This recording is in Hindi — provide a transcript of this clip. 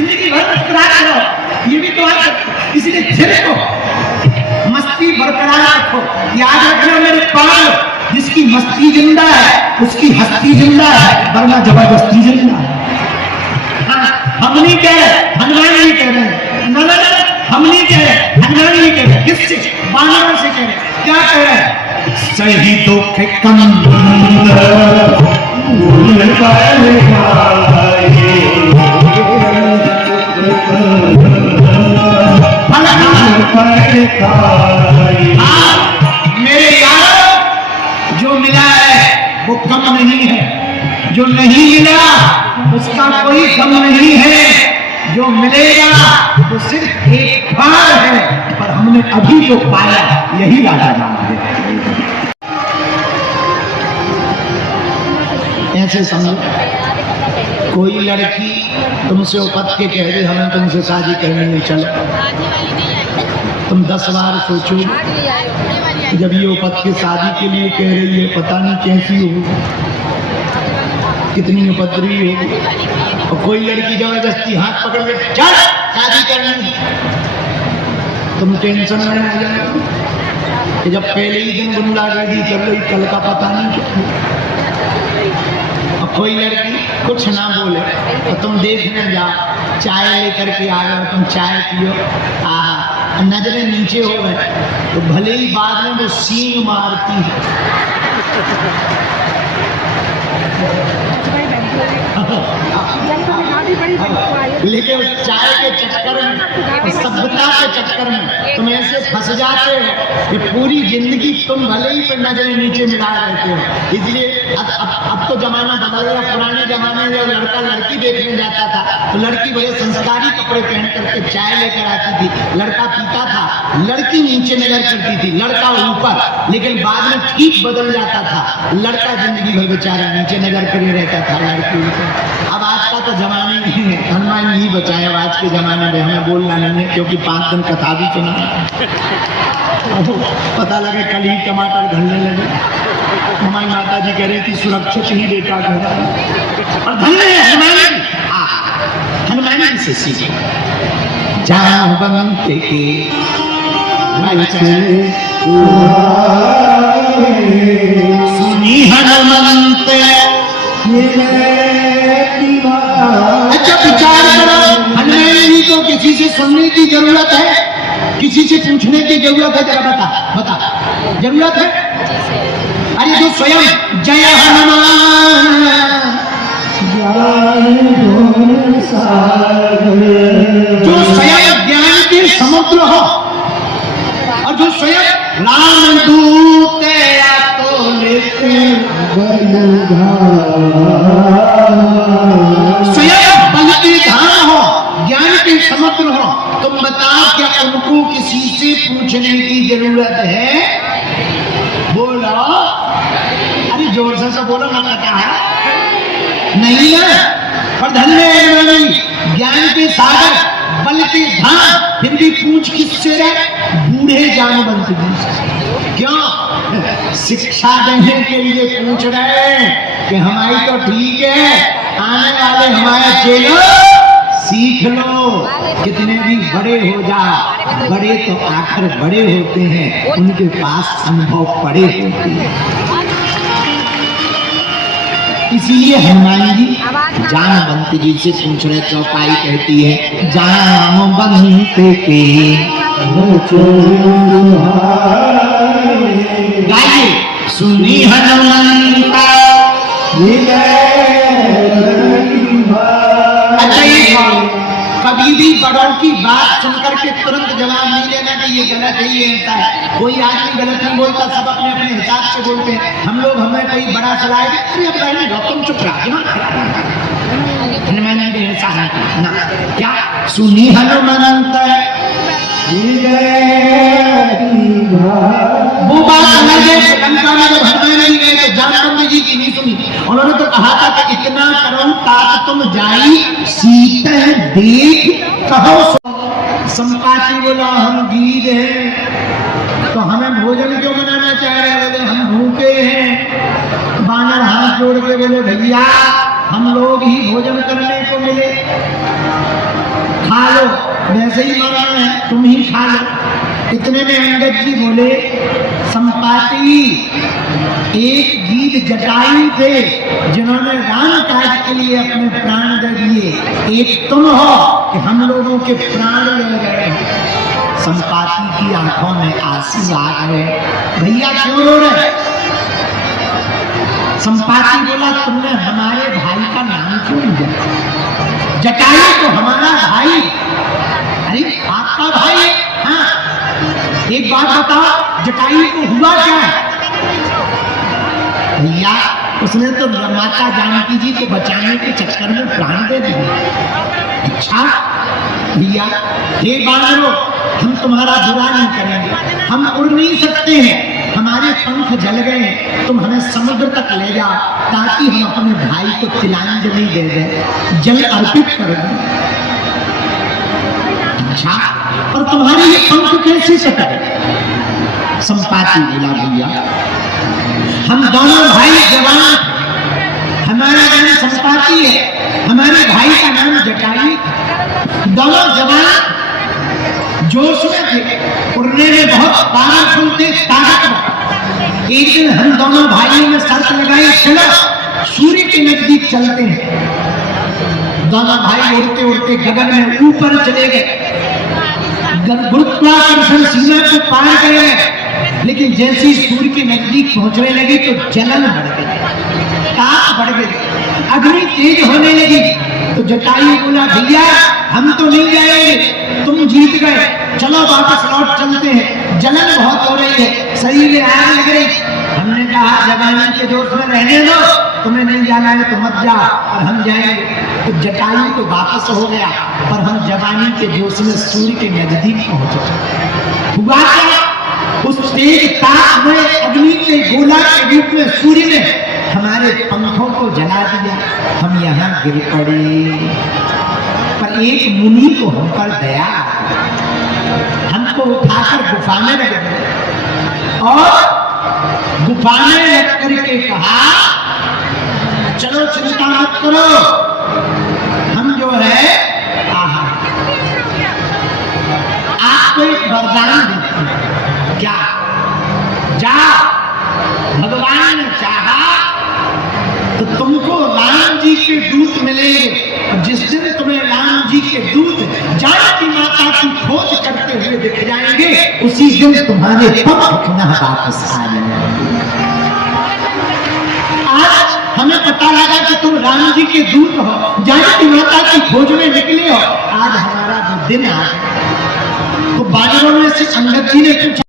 जिंदगी भर मुस्कुराते रहो, ये भी तो आ सकता। इसलिए दिल को मस्ती बरकरार रखो। याद रखना मेरे पाल, जिसकी मस्ती जिंदा है उसकी हस्ती जिंदा है, वरना जबरदस्ती जिंदा है। हाँ, हम नहीं कह रहे, हनुमान नहीं कह रहे, ना ना ना, हम नहीं कह रहे, हनुमान नहीं कह रहे, किससे? बानरों से कह रहे। क्या कह रहे हैं? शहीदों के कंद मेरे यार, जो मिला है वो कम नहीं है, जो नहीं मिला उसका कोई कम नहीं है, जो मिलेगा वो सिर्फ एक बार है, पर हमने अभी जो पाया यही राजा नाम है। ऐसे समझो, कोई लड़की तुमसे उपत के कह दे हमें तुमसे शादी करनी है, चलो। तुम 10 बार सोचो, जब ये उपत की शादी के लिए कह रही है पता नहीं कैसी हो, कितनी उपद्रवी हो। और कोई लड़की जबरदस्ती हाथ पकड़ के चल शादी करनी, तुम टेंशन में आ जाओ कि जब पहले ही दिन गुंडागर्दी चल रही, कल का पता नहीं। और कोई लड़की कुछ ना बोले और तुम देखने जाओ, चाय लेकर के आ गए, तुम चाय पियो, नजरें नीचे हो गए, तो भले ही बाद में वो सींग मारती है। लेकिन उस चाय के चक्कर में, सभ्यता के चक्कर में तुम ऐसे फंस जाते हो कि पूरी जिंदगी तुम भले ही पर नजरें नीचे मिला रहते हो। इसलिए अब तो जमाना बदल गया। पुराने जमाने में जब लड़का लड़की देखने जाता था तो लड़की बड़े संस्कारी कपड़े पहन करके चाय लेकर आती थी, लड़का पीता था, लड़की नीचे नजर करती थी, लड़का ऊपर। लेकिन बाद में ठीक बदल जाता था, लड़का जिंदगी भर बेचारा नीचे नजर करे रहता था, लड़की ऊपर। अब आज का तो जमाने नहीं है, हनुमान ही बचाए। आज के जमाने में हमें बोलना नहीं है, क्योंकि 5 दिन कथा भी सुना, पता लगे कल ही टमाटर घलने लगे। हमारी माता जी कह रही थी सुरक्षित ही बेटा घर, और धन्य हनुमान। हनुमान से सीखे जावंत के सुनी हनुमंत। अच्छा विचार करो, हनुमान जी को किसी से सुनने की जरूरत है, किसी से पूछने की जरूरत है? जरा बता जरूरत है? अरे जो स्वयं जय हनुमान, जो स्वयं ज्ञान के समुद्र हो, और जो स्वयं राम दूत तो लेते, स्वयं बल के धाम हो, ज्ञान के समुद्र हो, तुम बताओ क्या उनको किसी से पूछने की जरूरत है? बोलो, अरे जोर से बोलो ना, क्या है? नहीं है। और धन्य ज्ञान के सागर, बल के धाम, फिर भी पूछ किससे रहे? बूढ़े जानवंत जी। क्यों? शिक्षा देने के लिए पूछ रहे हैं कि हमारी तो ठीक है, आने वाले हमारे चेलो सीख लो। कितने भी बड़े हो जा, बड़े तो आखिर बड़े होते हैं, उनके पास अनुभव पड़े होते हैं। इसीलिए हनुमान जी जानवंत जी से पूछ रहे। चौपाई कहती है जानवंत के गाइए सुनी हनुमंता। कभी भी बड़ों की बात सुनकर के तुरंत जवाब नहीं देना कि ये गलत है, ये ऐसा है। कोई आदमी गलत नहीं बोलता, सब अपने अपने हिसाब से बोलते हैं। हम लोग हमें कोई बड़ा सलाह दे, तुम चुप रहो। हनुमान जी ऐसा है ना, क्या सुनी हनुमंत वो बात समझे। लंका में जब हनुमान जी गए तो जानवंत जी की नहीं सुनी। उन्होंने तो कहा था कि इतना करो तात तुम जाई सीता देख कहो। संपाति बोला हम गीध हैं तो हमें भोजन क्यों बनाना चाह रहे? बोले हम भूखे हैं। बानर हाथ जोड़ के बोले भैया हम लोग ही भोजन करने को मिले। वैसे ही मरना है, तुम ही खा लो। इतने में अंगद जी बोले, संपाति एक गीत जटायु थे जिन्होंने राम काज के लिए अपने प्राण दे दिए, एक तुम हो कि हम लोगों के प्राण ले गए। संपाति की आंखों में आंसू आ गए, भैया क्यों रो रहे? संपाति बोला, तुमने हमारे भाई का नाम क्यों लिया? जटायु तो हमारा भाई। अरे आपका भाई? हाँ, एक बात बताओ, जटायु को हुआ क्या? भैया उसने तो माता जानकी जी को बचाने के चक्कर में प्राण दे दिए। अच्छा भैया, हे बानरों, हम तुम्हारा बुरा नहीं करेंगे, हम उड़ नहीं सकते हैं, हमारे पंख जल गए, तुम हमें समुद्र तक ले जाओ ताकि हम अपने भाई को तिलांजलि दे दें, जल अर्पित कर दें। अच्छा, और तुम्हारे ये पंख कैसे सटे? संपाति बोला, भैया हम दोनों भाई जवान, हमारा नाम संपाति है, हमारे भाई का नाम जटायु, दोनों जवान जोश में थे, उड़ने में बहुत पावरफुल थे, ताकतवर। एक दिन हम दोनों भाइयों ने शर्त लगाई, चलो सूर्य के नजदीक चलते हैं। दोनों भाई उड़ते उड़ते गगन में ऊपर चले गए, गुरुत्वाकर्षण सीमा को पार कर गए, लेकिन जैसे ही सूर्य के नजदीक पहुंचने लगे तो जलन बढ़ गई, ताप बढ़ गई, अग्नि तेज होने लगी। तो जटायु बोला, भैया हम तो नहीं जाएंगे, तुम जीत गए, चलो वापस लौट चलते हैं, जलन बहुत हो रही है, शरीर में आग लग रही। हमने कहा जवानी के जोश में रहने दो, तुम्हें नहीं जाना है तो मत जाओ और हम जाएंगे। तो जटायु तो वापस हो गया, पर हम जवानी के जोश में सूर्य के नजदीक पहुंचे। हुआ क्या? उस तेज ताप में अग्नि के गोला के रूप में सूर्य ने हमारे पंखों को जला दिया, हम यहाँ गिर पड़े। पर एक मुनि को हम पर दया, हमको उठाकर गुफा में रख दिया और गुफा में रख करके कहा, चलो चिंता मत करो, हम जो है आपको एक वरदान देते हैं। क्या? जाओ, भगवान ने चाहा तो तुमको राम जी के दूत मिलेंगे, और जिस दिन तुम्हें राम जी के दूत जानकी माता की खोज करते हुए दिख जाएंगे, उसी दिन तुम्हारे पंख पुनः वापस आएंगे। आज हमें पता लगा कि तुम राम जी के दूत हो, जानकी माता की खोज में निकले हो, आज हमारा वो दिन आ गया। तो बानरों में से अंगद जी ने पूछा,